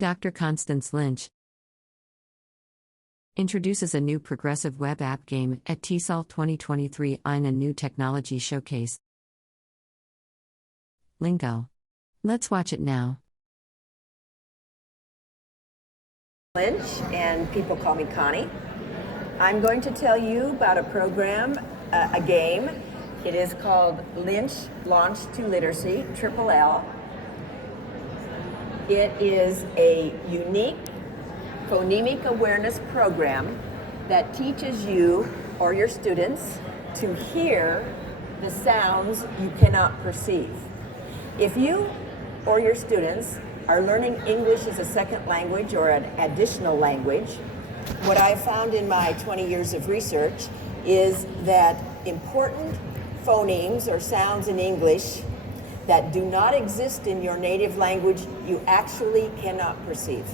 Dr. Constance Lynch introduces a new progressive web app game at TESOL 2023 on a new technology showcase. LynGo. Let's watch it now. Lynch, and people call me Connie. I'm going to tell you about a program, a game. It is called Lynch Launch to Literacy, Triple L. It is a unique phonemic awareness program that teaches you or your students to hear the sounds you cannot perceive. If you or your students are learning English as a second language or an additional language, what I found in my 20 years of research is that important phonemes or sounds in English that do not exist in your native language, you actually cannot perceive,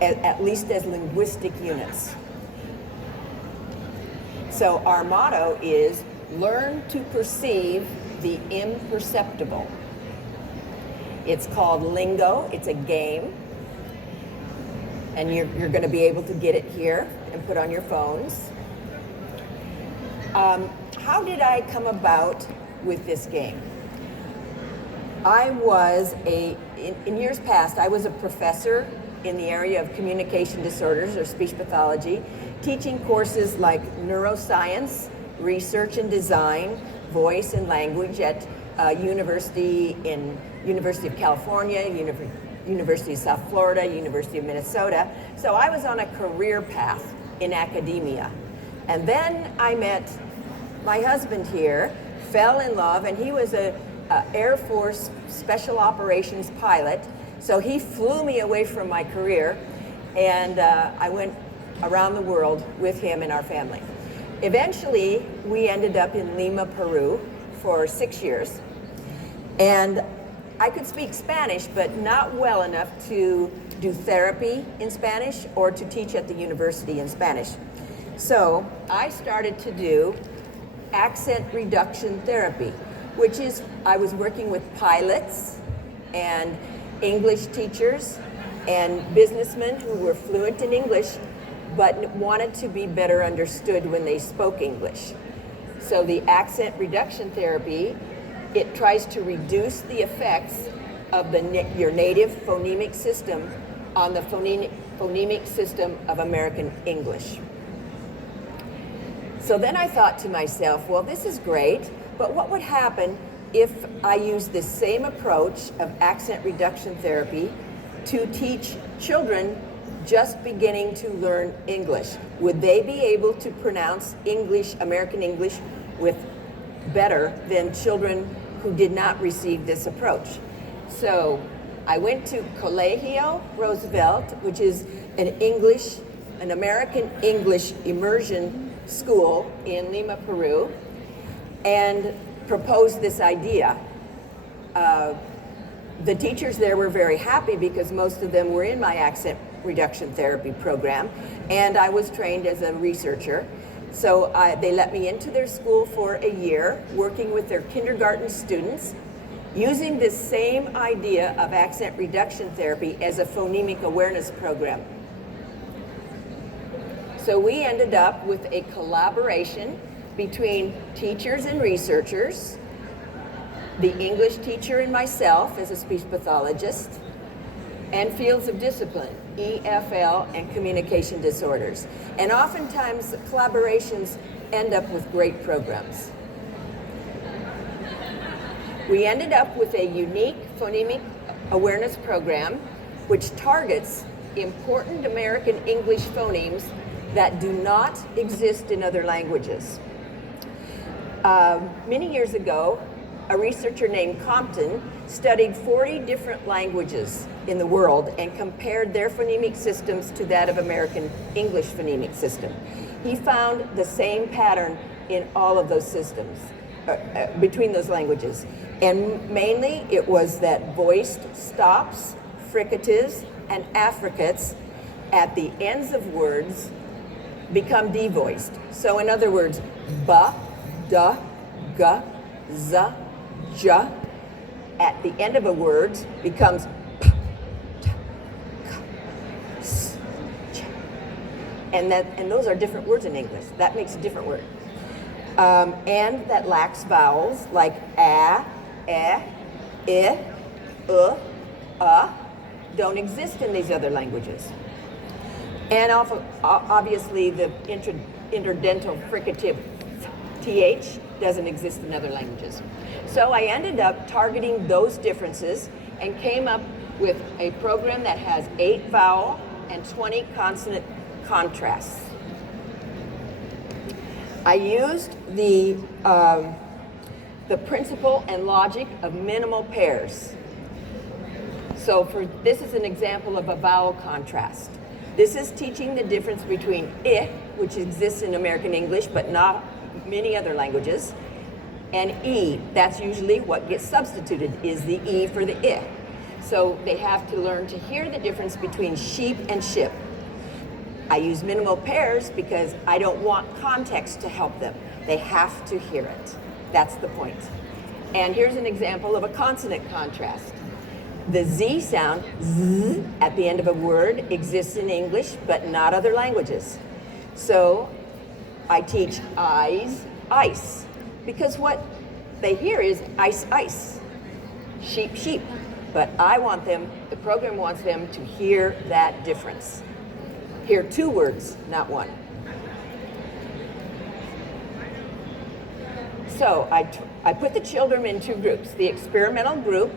at least as linguistic units. So our motto is learn to perceive the imperceptible. It's called LynGo. It's a game. And you're going to be able to get it here and put on your phones. How did I come about with this game? In years past, I was a professor in the area of communication disorders or speech pathology, teaching courses like neuroscience, research and design, voice and language at University of California, University of South Florida, University of Minnesota. So I was on a career path in academia. And then I met my husband here, fell in love, and he was a Air Force Special Operations pilot. So he flew me away from my career, and I went around the world with him and our family. Eventually, we ended up in Lima, Peru for 6 years. And I could speak Spanish, but not well enough to do therapy in Spanish or to teach at the university in Spanish. So I started to do accent reduction therapy, which is, I was working with pilots and English teachers and businessmen who were fluent in English, but wanted to be better understood when they spoke English. So the accent reduction therapy, it tries to reduce the effects of your native phonemic system on the phonemic system of American English. So then I thought to myself, well, this is great, but what would happen if I use this same approach of accent reduction therapy to teach children just beginning to learn English? Would they be able to pronounce English, American English, better than children who did not receive this approach? So I went to Colegio Roosevelt, which is an American English immersion school in Lima, Peru, and proposed this idea. The teachers there were very happy because most of them were in my accent reduction therapy program, and I was trained as a researcher. So they let me into their school for a year, working with their kindergarten students, using this same idea of accent reduction therapy as a phonemic awareness program. So we ended up with a collaboration between teachers and researchers, the English teacher and myself as a speech pathologist, and fields of discipline, EFL and communication disorders. And oftentimes collaborations end up with great programs. We ended up with a unique phonemic awareness program which targets important American English phonemes that do not exist in other languages. Many years ago, a researcher named Compton studied 40 different languages in the world and compared their phonemic systems to that of American English phonemic system. He found the same pattern in all of those systems, between those languages. And mainly it was that voiced stops, fricatives, and affricates at the ends of words become devoiced. So in other words, ba, da, ga, za, ja, at the end of a word becomes p, t, and those are different words in English. That makes a different word. And that lacks vowels like a, I, don't exist in these other languages. And obviously the interdental fricative th doesn't exist in other languages. So I ended up targeting those differences and came up with a program that has 8 vowel and 20 consonant contrasts. I used the principle and logic of minimal pairs. So this is an example of a vowel contrast. This is teaching the difference between I, which exists in American English but not many other languages, and E. That's usually what gets substituted, is the E for the I. So they have to learn to hear the difference between sheep and ship. I use minimal pairs because I don't want context to help them. They have to hear it. That's the point. And here's an example of a consonant contrast. The Z sound, Z, at the end of a word exists in English, but not other languages. So I teach eyes, ice, because what they hear is ice, ice, sheep, sheep. But I want them, the program wants them to hear that difference. Hear 2 words, not 1. So I put the children in 2 groups. The experimental group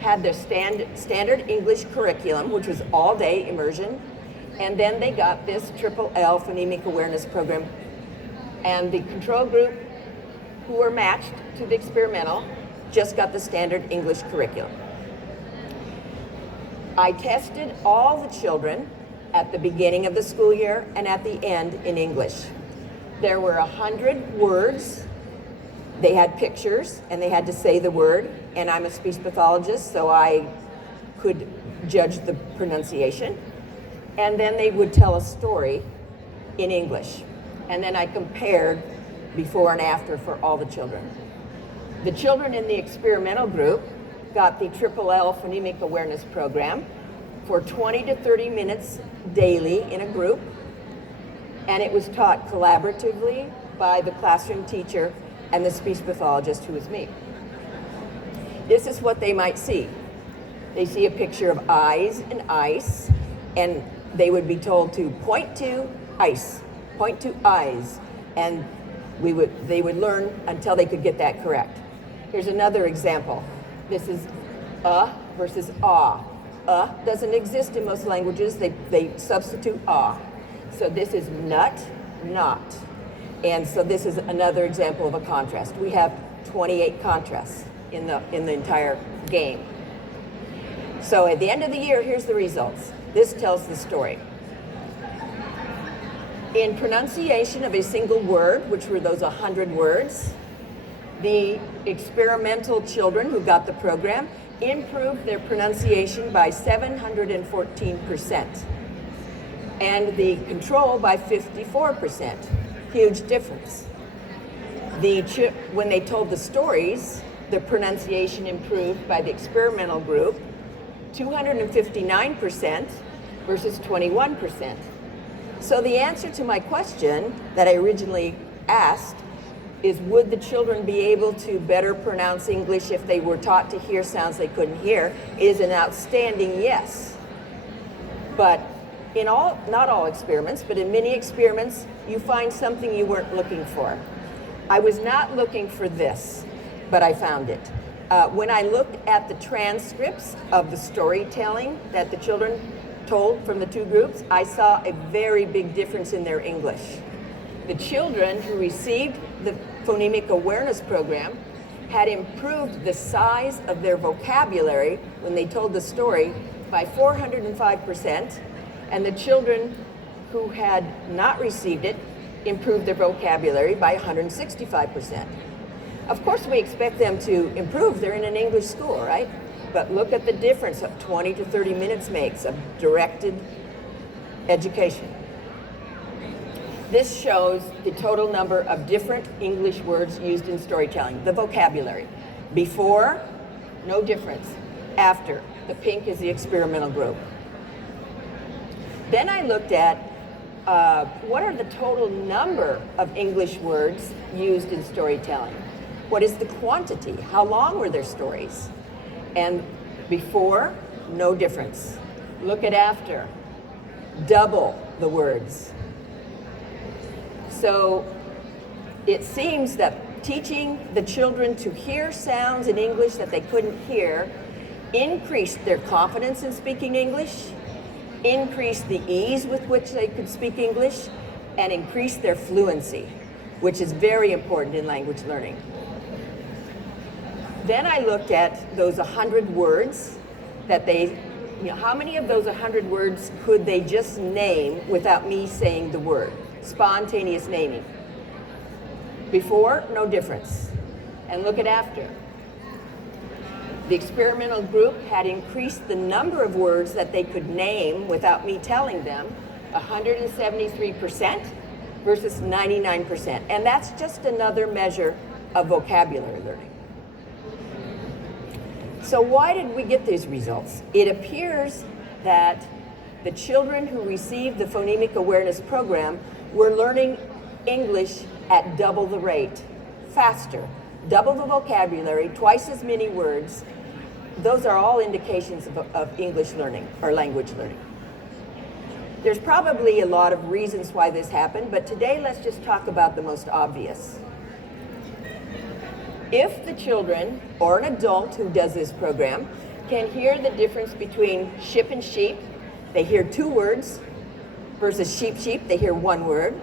had their standard English curriculum, which was all-day immersion, and then they got this Triple L phonemic awareness program. And the control group, who were matched to the experimental, just got the standard English curriculum. I tested all the children at the beginning of the school year and at the end in English. There were 100 words. They had pictures and they had to say the word, and I'm a speech pathologist, so I could judge the pronunciation. And then they would tell a story in English. And then I compared before and after for all the children. The children in the experimental group got the Triple L phonemic awareness program for 20 to 30 minutes daily in a group, and it was taught collaboratively by the classroom teacher and the speech pathologist, who was me. This is what they might see. They see a picture of eyes and ice, and they would be told to point to ice, point to eyes, and they would learn until they could get that correct. Here's another example. This is versus ah. Doesn't exist in most languages. They substitute ah. So this is nut, not. And so this is another example of a contrast. We have 28 contrasts in the entire game. So at the end of the year, here's the results. This tells the story. In pronunciation of a single word, which were those 100 words, the experimental children who got the program improved their pronunciation by 714%, and the control by 54%. Huge difference. When they told the stories, the pronunciation improved by the experimental group 259% versus 21%. So the answer to my question that I originally asked is, would the children be able to better pronounce English if they were taught to hear sounds they couldn't hear, is an outstanding yes. But not all experiments, but in many experiments, you find something you weren't looking for. I was not looking for this, but I found it. When I looked at the transcripts of the storytelling that the children told from the 2 groups, I saw a very big difference in their English. The children who received the phonemic awareness program had improved the size of their vocabulary when they told the story by 405%, and the children who had not received it improved their vocabulary by 165%. Of course, we expect them to improve. They're in an English school, right? But look at the difference that 20 to 30 minutes makes of directed education. This shows the total number of different English words used in storytelling, the vocabulary. Before, no difference. After, the pink is the experimental group. Then I looked at what are the total number of English words used in storytelling? What is the quantity? How long were their stories? And before, no difference. Look at after, double the words. So it seems that teaching the children to hear sounds in English that they couldn't hear increased their confidence in speaking English, increased the ease with which they could speak English, and increased their fluency, which is very important in language learning. Then I looked at those 100 words that how many of those 100 words could they just name without me saying the word? Spontaneous naming. Before, no difference. And look at after. The experimental group had increased the number of words that they could name without me telling them 173% versus 99%. And that's just another measure of vocabulary learning. So why did we get these results? It appears that the children who received the phonemic awareness program were learning English at double the rate, faster, double the vocabulary, twice as many words. Those are all indications of English learning or language learning. There's probably a lot of reasons why this happened, but today let's just talk about the most obvious. If the children or an adult who does this program can hear the difference between ship and sheep, they hear two words, versus sheep, sheep, they hear one word.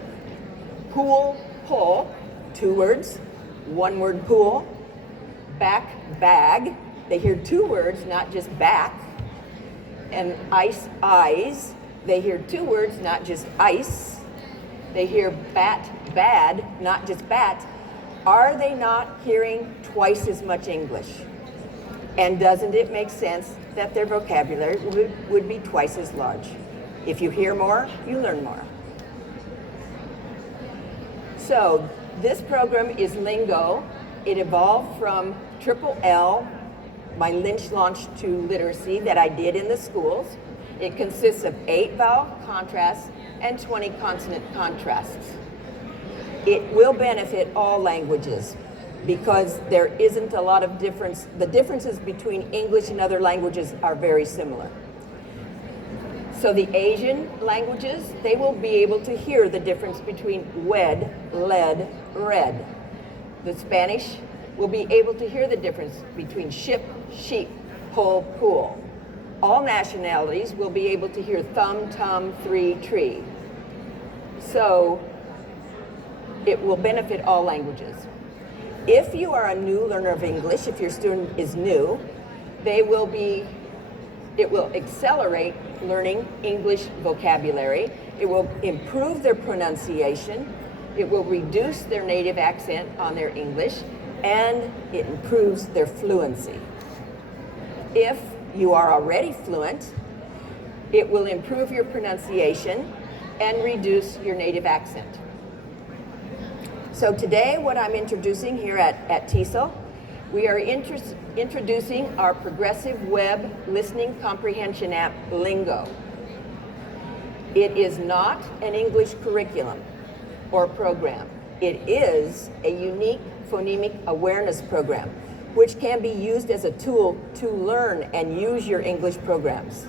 Pool, pull, two words, one word pool. Back, bag, they hear two words, not just back. And ice, eyes, they hear two words, not just ice. They hear bat, bad, not just bat. Are they not hearing twice as much English? And doesn't it make sense that their vocabulary would be twice as large? If you hear more, you learn more. So this program is LynGo. It evolved from Triple L, my Lynch Launch to Literacy that I did in the schools. It consists of 8 vowel contrasts and 20 consonant contrasts. It will benefit all languages because there isn't a lot of difference. The differences between English and other languages are very similar. So the Asian languages, they will be able to hear the difference between wed, led, red. The Spanish will be able to hear the difference between ship, sheep, pull, pool. All nationalities will be able to hear thumb, tum, three, tree. So it will benefit all languages. If you are a new learner of English, if your student is new, it will accelerate learning English vocabulary. It will improve their pronunciation. It will reduce their native accent on their English, and it improves their fluency. If you are already fluent, it will improve your pronunciation and reduce your native accent. So today, what I'm introducing here at TESOL, we are introducing our progressive web listening comprehension app, LynGo. It is not an English curriculum or program. It is a unique phonemic awareness program, which can be used as a tool to learn and use your English programs.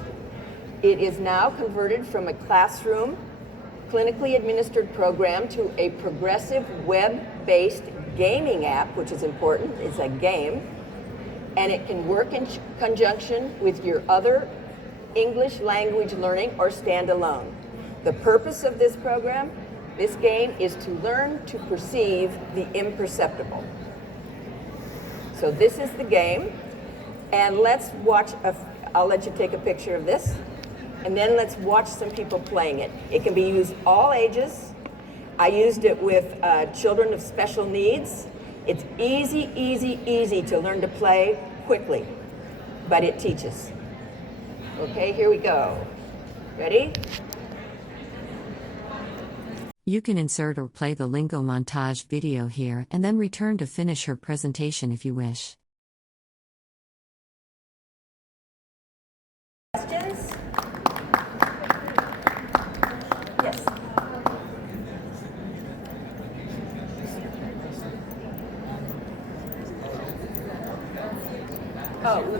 It is now converted from a classroom clinically administered program to a progressive web-based gaming app, which is important. It's a game, and it can work in conjunction with your other English language learning or stand alone. The purpose of this program, this game, is to learn to perceive the imperceptible. So this is the game, and let's watch, I'll let you take a picture of this. And then let's watch some people playing it. It can be used all ages. I used it with children of special needs. It's easy, easy, easy to learn to play quickly, but it teaches. Okay, here we go. Ready? You can insert or play the LynGo montage video here and then return to finish her presentation if you wish. Questions? Yes.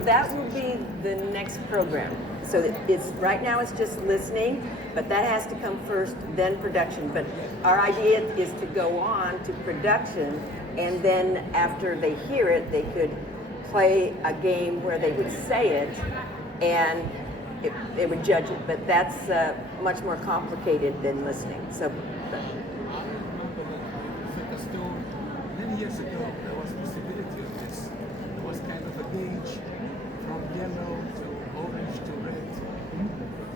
that will be the next program. So it's right now it's just listening, but that has to come first, then production. But our idea is to go on to production, and then after they hear it, they could play a game where they would say it, and they would judge it. But that's much more complicated than listening. So. Many years ago, there was a possibility of this. There was kind of a gauge from yellow to orange to red,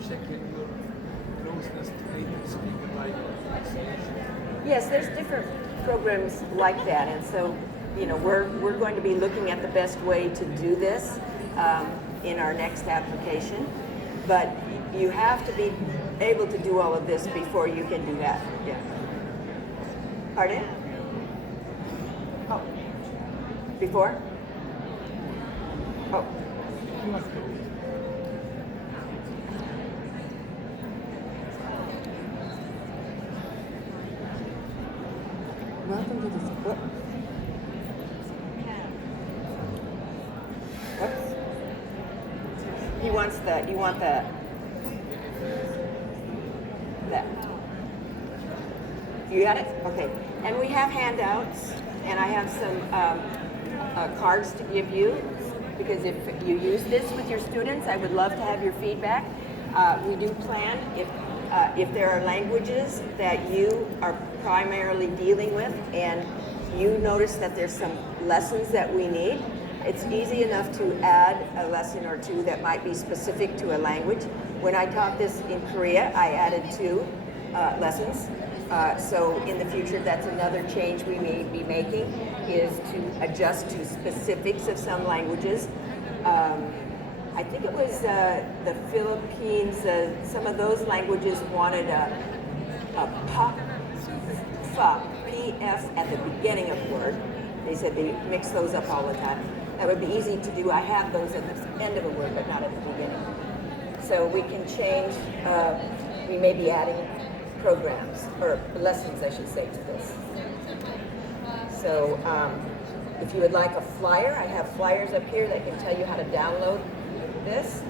checking your closeness to native speaker by vaccination. Yes, there's different programs like that, and so we're going to be looking at the best way to do this in our next application. But you have to be able to do all of this before you can do that. Yeah. Pardon? Oh. Before? Oh. Welcome to this book. Whoops. You want that. You got it? Okay. And we have handouts, and I have some cards to give you, because if you use this with your students, I would love to have your feedback. We do plan, if there are languages that you are primarily dealing with and you notice that there's some lessons that we need, it's easy enough to add a lesson or two that might be specific to a language. When I taught this in Korea, I added 2 lessons. So in the future, that's another change we may be making, is to adjust to specifics of some languages. I think it was the Philippines, some of those languages wanted a PF at the beginning of the word. They said they mix those up all the time. That would be easy to do. I have those at the end of a word, but not at the beginning. So we can change, we may be adding programs, or lessons I should say, to this. So if you would like a flyer, I have flyers up here that can tell you how to download this.